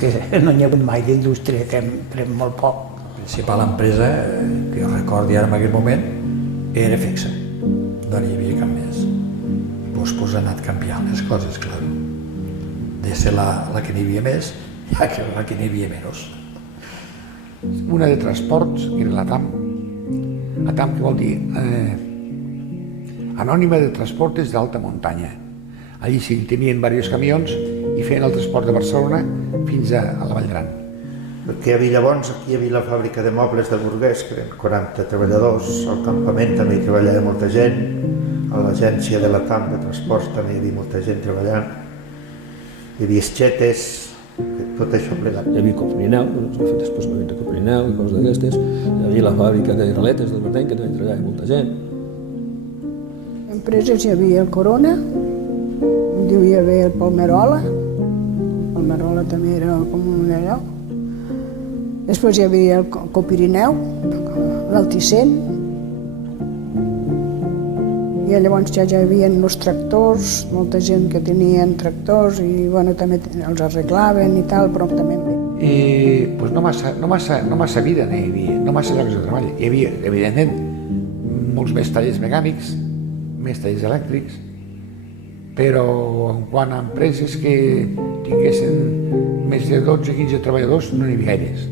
que no hi ha hagut mai d'indústria, que hem pres molt poc. La principal empresa que jo recordi ara en aquell moment era fixa, no n'hi havia cap més. Pues ha anat canviant les coses, clar. De ser la que n'hi havia més, ja que la que n'hi havia menys. Una de transports, que era la TAM. La TAM, que vol dir Anònima de Transportes d'Alta Muntanya. Allí sí tenien diversos camions i feien el transport de Barcelona fins a la Vall d'Aran. Perquè hi havia llavors, aquí hi havia la fàbrica de mobles de Burguès, que eren 40 treballadors, al campament també hi treballava molta gent, a l'agència de la TAM de transports també hi havia molta gent treballant, hi havia esxetes, tot això plegat. Hi havia Copirineu, s'ha fet desplaçament de Copirineu i coses d'aquestes, hi havia la fàbrica de galetes del Berteny, que també treballava molta gent. Empreses hi havia el Corona, hi havia el Palmerola també era com un allò. Després hi havia el Copirineu, l'Alticent, i llavors ja hi havia els tractors, molta gent que tenien tractors i també els arreglaven i tal, però també... No massa vida no hi havia, no massa llocs de treball. Hi havia, evidentment, molts més tallers mecànics, més tallers elèctrics, però en quant a empreses que tinguessin més de 12 o 15 treballadors no n'hi havia gaires.